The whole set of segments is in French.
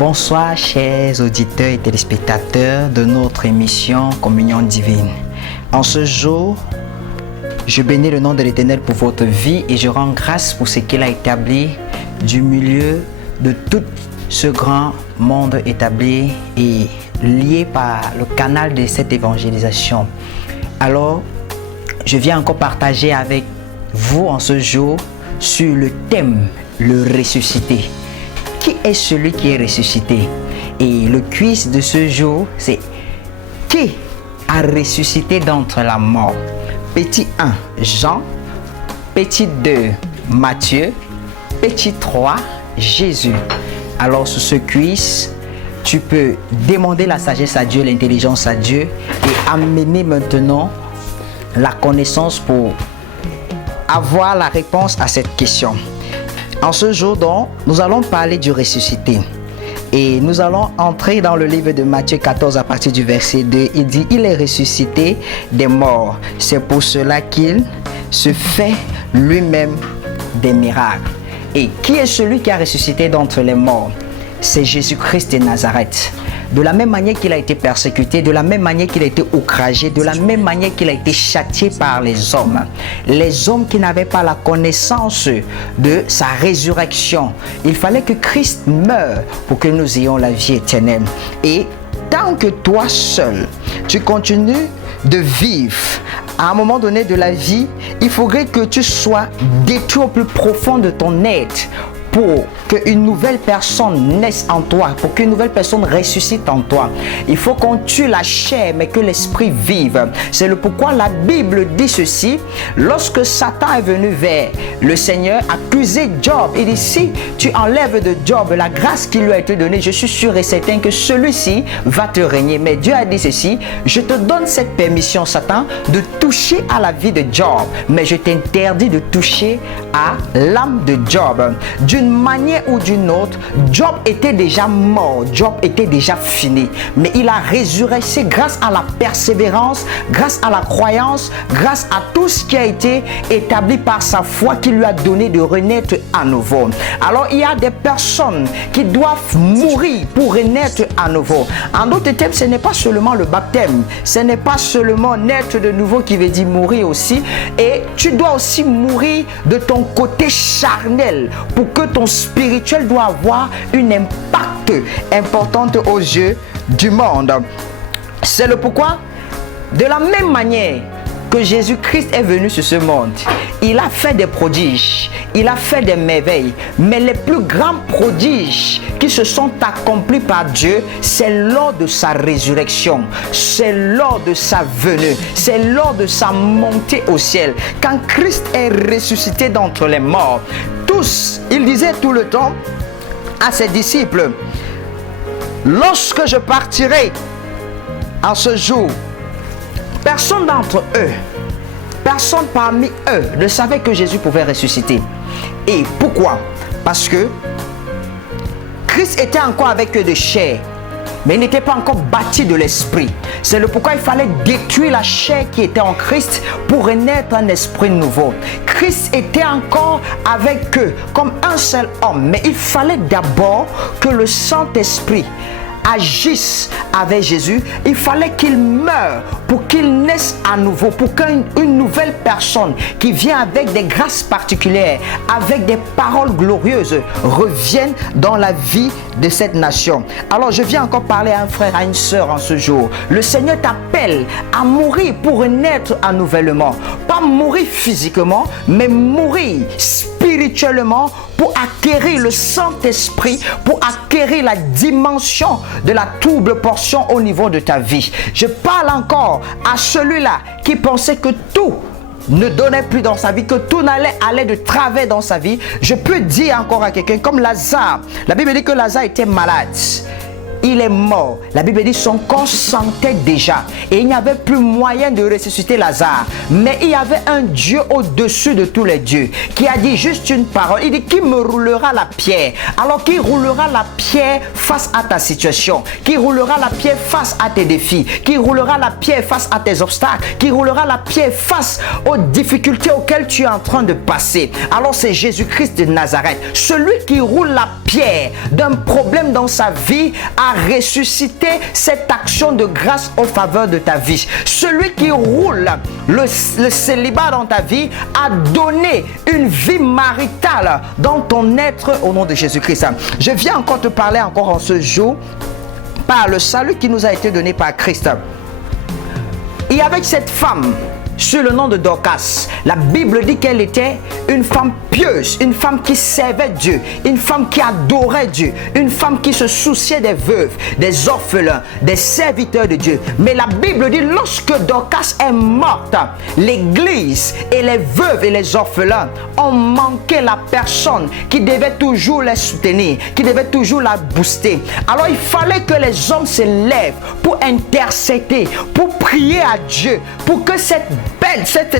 Bonsoir chers auditeurs et téléspectateurs de notre émission Communion Divine. En ce jour, je bénis le nom de l'Éternel pour votre vie et je rends grâce pour ce qu'il a établi du milieu de tout ce grand monde établi et lié par le canal de cette évangélisation. Alors, je viens encore partager avec vous en ce jour sur le thème, le ressuscité. Qui est celui qui est ressuscité? Et le quiz de ce jour, c'est qui a ressuscité d'entre la mort? Petit 1, Jean. Petit 2, Matthieu. Petit 3, Jésus. Alors sur ce quiz, tu peux demander la sagesse à Dieu, l'intelligence à Dieu et amener maintenant la connaissance pour avoir la réponse à cette question. En ce jour donc, nous allons parler du ressuscité. Et nous allons entrer dans le livre de Matthieu 14 à partir du verset 2. Il dit, il est ressuscité des morts. C'est pour cela qu'il se fait lui-même des miracles. Et qui est celui qui a ressuscité d'entre les morts? C'est Jésus-Christ de Nazareth. De la même manière qu'il a été persécuté, de la même manière qu'il a été outragé, de la même manière qu'il a été châtié par les hommes qui n'avaient pas la connaissance de sa résurrection. Il fallait que Christ meure pour que nous ayons la vie éternelle. Et tant que toi seul, tu continues de vivre à un moment donné de la vie, il faudrait que tu sois détruit au plus profond de ton être pour qu'une nouvelle personne naisse en toi, pour qu'une nouvelle personne ressuscite en toi. Il faut qu'on tue la chair, mais que l'esprit vive. C'est le pourquoi la Bible dit ceci. Lorsque Satan est venu vers le Seigneur, accuser Job, il dit, si tu enlèves de Job la grâce qui lui a été donnée, je suis sûr et certain que celui-ci va te régner. Mais Dieu a dit ceci, je te donne cette permission, Satan, de toucher à la vie de Job, mais je t'interdis de toucher à l'âme de Job. D'une manière ou d'une autre, Job était déjà mort, Job était déjà fini, mais il a résurrecté grâce à la persévérance, grâce à la croyance, grâce à tout ce qui a été établi par sa foi qui lui a donné de renaître à nouveau. Alors il y a des personnes qui doivent mourir pour renaître à nouveau. En d'autres termes, ce n'est pas seulement le baptême, ce n'est pas seulement naître de nouveau qui veut dire mourir aussi, et tu dois aussi mourir de ton côté charnel pour que ton spirituel doit avoir une impact importante aux yeux du monde. C'est le pourquoi, de la même manière que Jésus-Christ est venu sur ce monde, il a fait des prodiges, il a fait des merveilles, mais les plus grands prodiges qui se sont accomplis par Dieu, c'est lors de sa résurrection, c'est lors de sa venue, c'est lors de sa montée au ciel. Quand Christ est ressuscité d'entre les morts, tous, il disait tout le temps à ses disciples, lorsque je partirai en ce jour, personne d'entre eux, personne parmi eux ne savait que Jésus pouvait ressusciter. Et pourquoi? Parce que Christ était encore avec eux de chair, mais il n'était pas encore bâti de l'esprit. C'est le pourquoi il fallait détruire la chair qui était en Christ pour renaître un esprit nouveau. Christ était encore avec eux comme un seul homme, mais il fallait d'abord que le Saint-Esprit agisse avec Jésus. Il fallait qu'il meure pour qu'il naisse à nouveau, pour qu'une nouvelle personne qui vient avec des grâces particulières, avec des paroles glorieuses, revienne dans la vie de cette nation. Alors je viens encore parler à un frère, à une sœur en ce jour. Le Seigneur t'appelle à mourir pour renaître à nouvellement. Pas mourir physiquement, mais mourir spirituellement pour acquérir le Saint-Esprit, pour acquérir la dimension de la double portion au niveau de ta vie. Je parle encore à celui-là qui pensait que tout ne donnait plus dans sa vie, que tout allait de travers dans sa vie. Je peux dire encore à quelqu'un comme Lazare. La Bible dit que Lazare était malade. il est mort. La Bible dit son corps sentait déjà et il n'y avait plus moyen de ressusciter Lazare. Mais il y avait un Dieu au-dessus de tous les dieux qui a dit juste une parole. Il dit qui me roulera la pierre? Alors qui roulera la pierre face à ta situation? Qui roulera la pierre face à tes défis? Qui roulera la pierre face à tes obstacles? Qui roulera la pierre face aux difficultés auxquelles tu es en train de passer? Alors c'est Jésus-Christ de Nazareth, celui qui roule la pierre d'un problème dans sa vie, a ressuscité cette action de grâce en faveur de ta vie. Celui qui roule le célibat dans ta vie a donné une vie maritale dans ton être au nom de Jésus-Christ. Je viens encore te parler encore en ce jour par le salut qui nous a été donné par Christ. Et avec cette femme sur le nom de Dorcas, la Bible dit qu'elle était une femme pieuse, une femme qui servait Dieu, une femme qui adorait Dieu, une femme qui se souciait des veuves, des orphelins, des serviteurs de Dieu. Mais la Bible dit lorsque Dorcas est morte, l'église et les veuves et les orphelins ont manqué la personne qui devait toujours les soutenir, qui devait toujours la booster. Alors il fallait que les hommes se lèvent pour intercéder, pour prier à Dieu, pour que cette belle, cette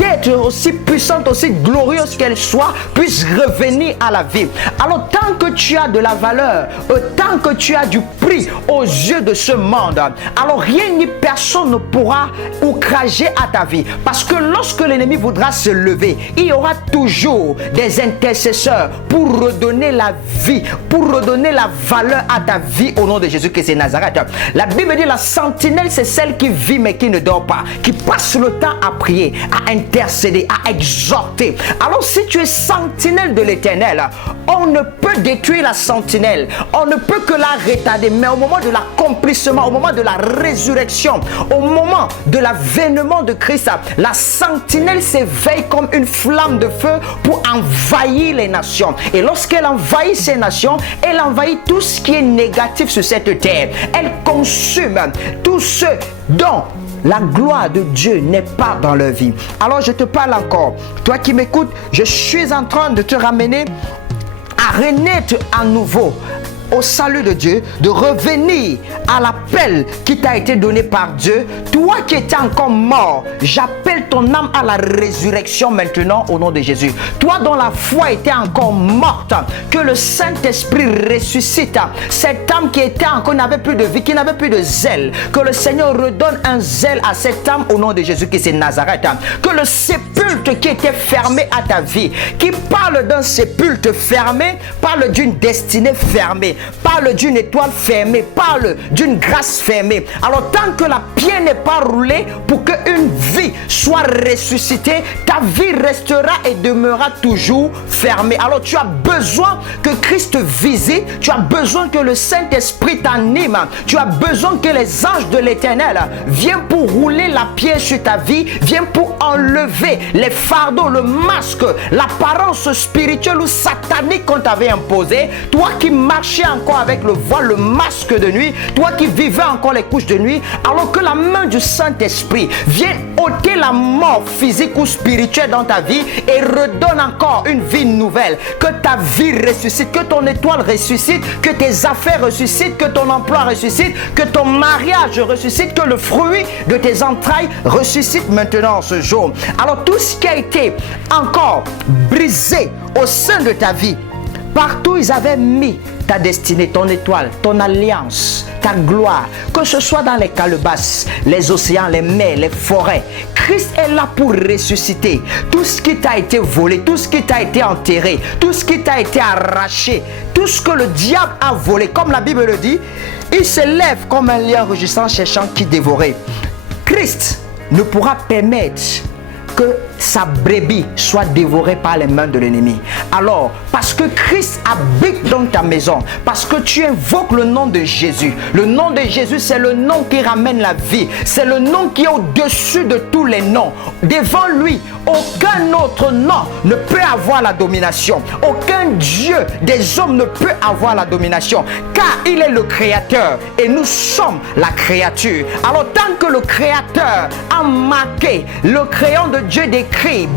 être aussi puissante, aussi glorieuse qu'elle soit, puisse revenir à la vie. Alors tant que tu as de la valeur, tant que tu as du prix aux yeux de ce monde, alors rien ni personne ne pourra outrager à ta vie. Parce que lorsque l'ennemi voudra se lever, il y aura toujours des intercesseurs pour redonner la vie, pour redonner la valeur à ta vie au nom de Jésus-Christ de Nazareth. La Bible dit la sentinelle, c'est celle qui vit mais qui ne dort pas, qui passe le temps à prier, à intercéder, à exhorter. Alors si tu es sentinelle de l'Éternel, on ne peut détruire la sentinelle, on ne peut que la retarder, mais au moment de l'accomplissement, au moment de la résurrection, au moment de l'avènement de Christ, la sentinelle s'éveille comme une flamme de feu pour envahir les nations. Et lorsqu'elle envahit ces nations, elle envahit tout ce qui est négatif sur cette terre. Elle consume tout ce dont la gloire de Dieu n'est pas dans leur vie. Alors je te parle encore, toi qui m'écoutes, je suis en train de te ramener à renaître à nouveau au salut de Dieu, de revenir à l'appel qui t'a été donné par Dieu. Toi qui étais encore mort, j'appelle ton âme à la résurrection maintenant au nom de Jésus. Toi dont la foi était encore morte, que le Saint-Esprit ressuscite cette âme qui était encore, n'avait plus de vie, qui n'avait plus de zèle. Que le Seigneur redonne un zèle à cette âme au nom de Jésus-Christ de Nazareth. Que le sépulcre qui était fermé à ta vie, qui parle d'un sépulcre fermé, parle d'une destinée fermée, parle d'une étoile fermée, parle d'une grâce fermée. Alors tant que la pierre n'est pas roulée pour qu'une vie soit ressuscitée, ta vie restera et demeurera toujours fermée. Alors tu as besoin que Christ te visite, tu as besoin que le Saint-Esprit t'anime, tu as besoin que les anges de l'Éternel viennent pour rouler la pierre sur ta vie, viennent pour enlever les fardeaux, le masque, l'apparence spirituelle ou satanique qu'on t'avait imposé. Toi qui marchais encore avec le voile, le masque de nuit, toi qui vivais encore les couches de nuit, alors que la main du Saint-Esprit vient ôter la mort physique ou spirituelle dans ta vie et redonne encore une vie nouvelle. Que ta vie ressuscite, que ton étoile ressuscite, que tes affaires ressuscitent, que ton emploi ressuscite, que ton mariage ressuscite, que le fruit de tes entrailles ressuscite maintenant en ce jour. Alors tout ce qui a été encore brisé au sein de ta vie, partout ils avaient mis ta destinée, ton étoile, ton alliance, ta gloire, que ce soit dans les calebasses, les océans, les mers, les forêts. Christ est là pour ressusciter tout ce qui t'a été volé, tout ce qui t'a été enterré, tout ce qui t'a été arraché, tout ce que le diable a volé. Comme la Bible le dit, il se lève comme un lion rugissant, cherchant qui dévorer. Christ ne pourra permettre que sa brebis soit dévorée par les mains de l'ennemi. Alors, parce que Christ habite dans ta maison, parce que tu invoques le nom de Jésus, le nom de Jésus, c'est le nom qui ramène la vie, c'est le nom qui est au-dessus de tous les noms. Devant lui, aucun autre nom ne peut avoir la domination. Aucun Dieu des hommes ne peut avoir la domination, car il est le Créateur et nous sommes la créature. Alors, tant que le Créateur a marqué le crayon de Dieu d'écrit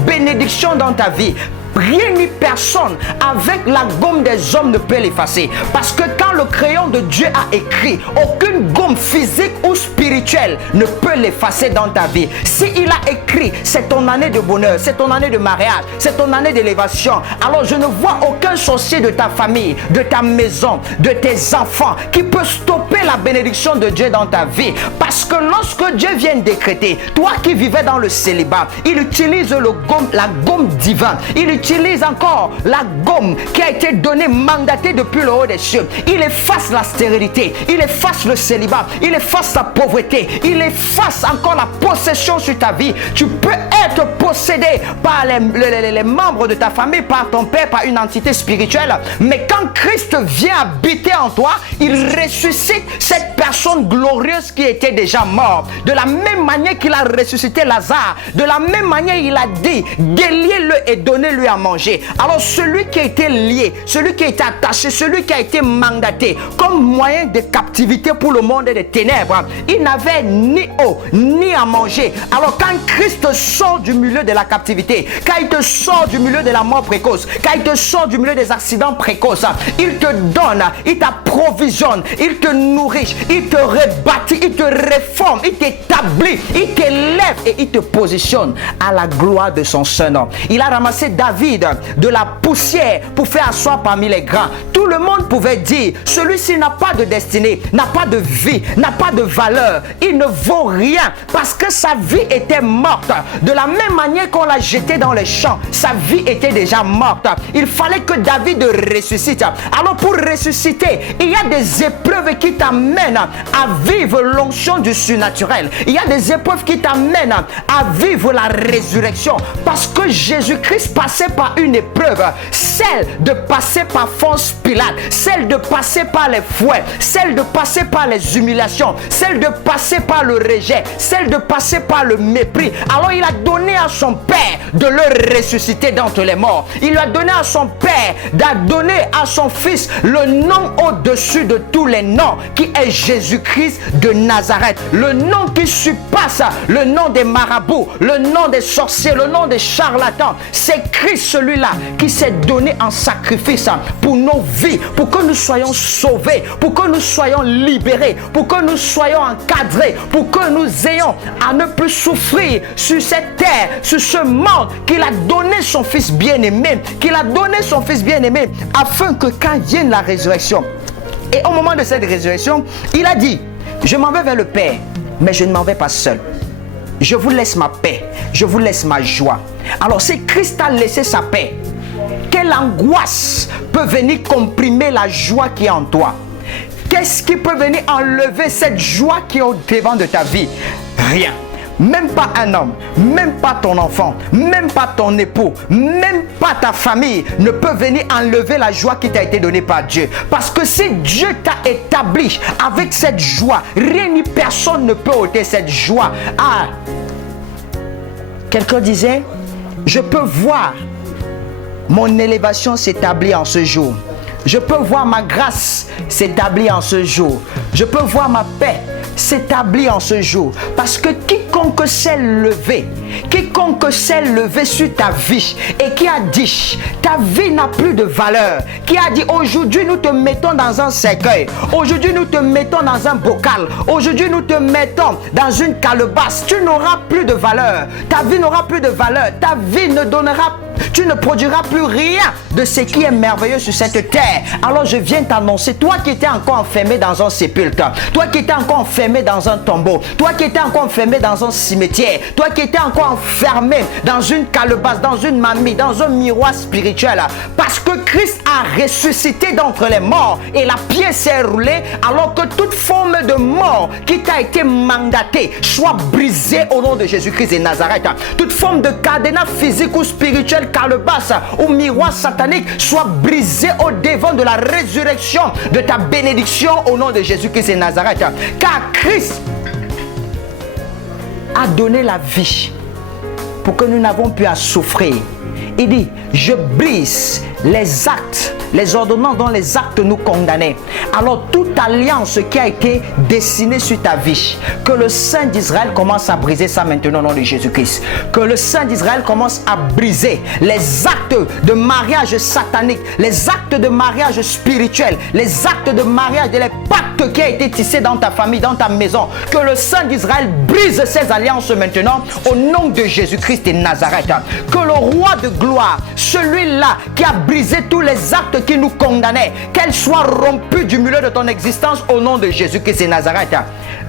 bénédiction dans ta vie, rien ni personne avec la gomme des hommes ne peut l'effacer. Parce que quand quand le crayon de Dieu a écrit, aucune gomme physique ou spirituelle ne peut l'effacer dans ta vie. S'il a écrit, c'est ton année de bonheur, c'est ton année de mariage, c'est ton année d'élévation. Alors je ne vois aucun sorcier de ta famille, de ta maison, de tes enfants qui peut stopper la bénédiction de Dieu dans ta vie. Parce que lorsque Dieu vient décréter, toi qui vivais dans le célibat, il utilise la gomme divine. Il utilise encore la gomme qui a été donnée, mandatée depuis le haut des cieux. Il efface la stérilité, il efface le célibat, il efface la pauvreté, il efface encore la possession sur ta vie. Tu peux être possédé par les membres de ta famille, par ton père, par une entité spirituelle. Mais quand Christ vient habiter en toi, il ressuscite cette personne glorieuse qui était déjà morte. De la même manière qu'il a ressuscité Lazare, de la même manière il a dit, déliez-le et donnez-lui à manger. Alors celui qui a été lié, celui qui a été attaché, celui qui a été mandaté comme moyen de captivité pour le monde des ténèbres, il n'avait ni eau, ni à manger. Alors quand Christ sort du milieu de la captivité, quand il te sort du milieu de la mort précoce, quand il te sort du milieu des accidents précoces, il te donne, il t'approvisionne, il te nourrit, il te rebâtit, il te réforme, il t'établit, il t'élève et il te positionne à la gloire de son Saint-Nom. Il a ramassé David de la poussière pour faire asseoir parmi les grands. Tout le monde pouvait dire, celui-ci n'a pas de destinée, n'a pas de vie, n'a pas de valeur, il ne vaut rien parce que sa vie était morte. De la même manière qu'on l'a jeté dans les champs, sa vie était déjà morte. Il fallait que David ressuscite. Alors pour ressusciter, il y a des épreuves qui t'amènent à vivre l'onction du surnaturel. Il y a des épreuves qui t'amènent à vivre la résurrection parce que Jésus-Christ passait par une épreuve, celle de passer par Ponce Pilate, celle de passer par les fouets, celle de passer par les humiliations, celle de passer par le rejet, celle de passer par le mépris. Alors il a donné à son Père de le ressusciter d'entre les morts. Il lui a donné à son Père de donner à son Fils le nom au-dessus de tous les noms qui est Jésus-Christ de Nazareth. Le nom qui surpasse le nom des marabouts, le nom des sorciers, le nom des charlatans. C'est Christ celui-là qui s'est donné en sacrifice pour nos vies, pour que nous soyons sauvés, pour que nous soyons libérés, pour que nous soyons encadrés, pour que nous ayons à ne plus souffrir sur cette terre, sur ce monde, qu'il a donné son Fils bien-aimé, qu'il a donné son Fils bien-aimé, afin que quand vienne la résurrection, et au moment de cette résurrection, il a dit, je m'en vais vers le Père, mais je ne m'en vais pas seul. Je vous laisse ma paix, je vous laisse ma joie. Alors si Christ a laissé sa paix, quelle angoisse peut venir comprimer la joie qui est en toi? Qu'est-ce qui peut venir enlever cette joie qui est au devant de ta vie? Rien. Même pas un homme, même pas ton enfant, même pas ton époux, même pas ta famille ne peut venir enlever la joie qui t'a été donnée par Dieu. Parce que si Dieu t'a établi avec cette joie, rien ni personne ne peut ôter cette joie. Ah, quelqu'un disait, je peux voir mon élévation s'établir en ce jour. Je peux voir ma grâce s'établir en ce jour. Je peux voir ma paix s'établir en ce jour. Parce que quiconque s'est levé sur ta vie et qui a dit, ta vie n'a plus de valeur, qui a dit, aujourd'hui nous te mettons dans un cercueil, aujourd'hui nous te mettons dans un bocal, aujourd'hui nous te mettons dans une calebasse, tu n'auras plus de valeur, ta vie n'aura plus de valeur, ta vie ne donnera, tu ne produiras plus rien de ce qui est merveilleux sur cette terre. Alors je viens t'annoncer, toi qui étais encore enfermé dans un sépulcre, toi qui étais encore enfermé dans un tombeau, toi qui étais encore enfermé dans un cimetière, toi qui étais encore enfermé dans une calebasse, dans une mamie, dans un miroir spirituel, parce que Christ a ressuscité d'entre les morts et la pierre s'est roulée, alors que toute forme de mort qui t'a été mandatée soit brisée au nom de Jésus-Christ de Nazareth. Toute forme de cadenas physique ou spirituel, calebasse ou miroir satanique soit brisée au devant de la résurrection de ta bénédiction au nom de Jésus-Christ de Nazareth. Car Christ a donné la vie pour que nous n'avons plus à souffrir. Il dit, je brise les actes, les ordonnances dont les actes nous condamnaient. Alors toute alliance qui a été dessinée sur ta vie, que le Saint d'Israël commence à briser ça maintenant au nom de Jésus-Christ. Que le Saint d'Israël commence à briser les actes de mariage satanique, les actes de mariage spirituel, les actes de mariage, les pactes qui a été tissé dans ta famille, dans ta maison. Que le Saint d'Israël brise ces alliances maintenant au nom de Jésus-Christ de Nazareth. Que le roi de gloire, celui-là qui a brisé tous les actes qui nous condamnaient, qu'elle soit rompue du milieu de ton existence au nom de Jésus-Christ de Nazareth.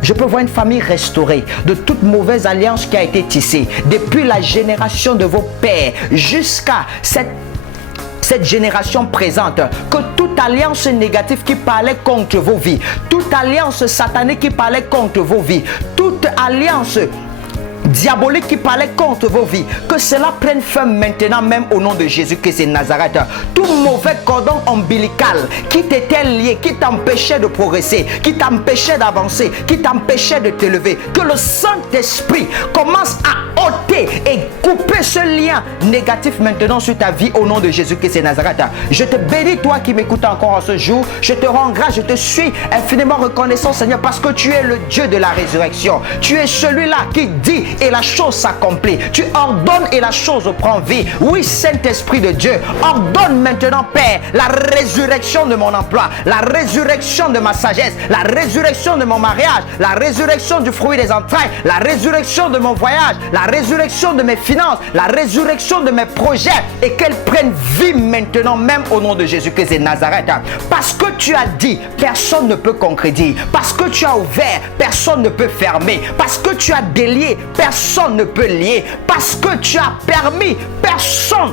Je peux voir une famille restaurée de toute mauvaise alliance qui a été tissée depuis la génération de vos pères jusqu'à cette génération présente, que toute alliance négative qui parlait contre vos vies, toute alliance satanique qui parlait contre vos vies, toute alliance diabolique qui parlait contre vos vies, que cela prenne fin maintenant même au nom de Jésus-Christ de Nazareth. Tout mauvais cordon ombilical qui t'était lié, qui t'empêchait de progresser, qui t'empêchait d'avancer, qui t'empêchait de te lever, que le Saint-Esprit commence à ôter et couper ce lien négatif maintenant sur ta vie au nom de Jésus-Christ de Nazareth. Je te bénis, toi qui m'écoutes encore en ce jour. Je te rends grâce, je te suis infiniment reconnaissant, Seigneur, parce que tu es le Dieu de la résurrection. Tu es celui-là qui dit et la chose s'accomplit. Tu ordonnes et la chose prend vie. Oui, Saint-Esprit de Dieu, ordonne maintenant, Père, la résurrection de mon emploi, la résurrection de ma sagesse, la résurrection de mon mariage, la résurrection du fruit des entrailles, la résurrection de mon voyage, la résurrection de mes finances, la résurrection de mes projets, et qu'elle prenne vie maintenant même au nom de Jésus-Christ de Nazareth. Parce que tu as dit, personne ne peut contredire. Parce que tu as ouvert, personne ne peut fermer. Parce que tu as délié, personne ne peut lier. Parce que tu as permis, personne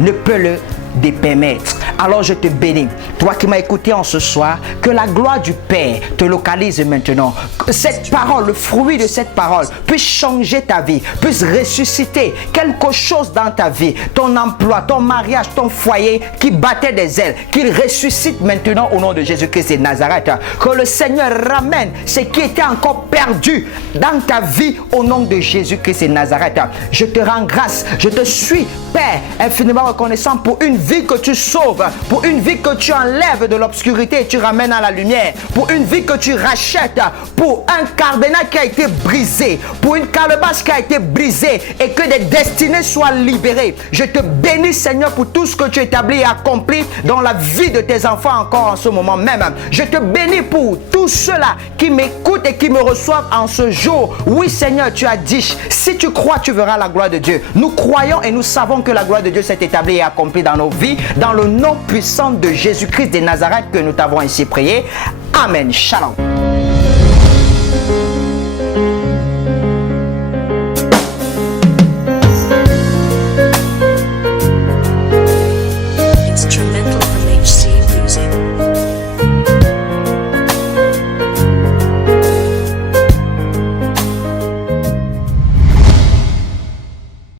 ne peut le dépermettre. Alors je te bénis, toi qui m'as écouté en ce soir, que la gloire du Père te localise maintenant. Que cette parole, le fruit de cette parole puisse changer ta vie, puisse ressusciter quelque chose dans ta vie, ton emploi, ton mariage, ton foyer qui battait des ailes, qu'il ressuscite maintenant au nom de Jésus-Christ de Nazareth. Que le Seigneur ramène ce qui était encore perdu dans ta vie au nom de Jésus-Christ de Nazareth. Je te rends grâce, je te suis, Père, infiniment reconnaissant pour une vie que tu sauves, pour une vie que tu enlèves de l'obscurité et tu ramènes à la lumière, pour une vie que tu rachètes, pour un cadenas qui a été brisé, pour une calebasse qui a été brisée et que des destinées soient libérées. Je te bénis, Seigneur, pour tout ce que tu établis et accomplis dans la vie de tes enfants encore en ce moment même. Je te bénis pour tous ceux-là qui m'écoutent et qui me reçoivent en ce jour. Oui, Seigneur, tu as dit, si tu crois, tu verras la gloire de Dieu. Nous croyons et nous savons que la gloire de Dieu s'est établie et accomplie dans nos vies, dans le nom puissant de Jésus-Christ de Nazareth que nous t'avons ainsi prié. Amen. Shalom.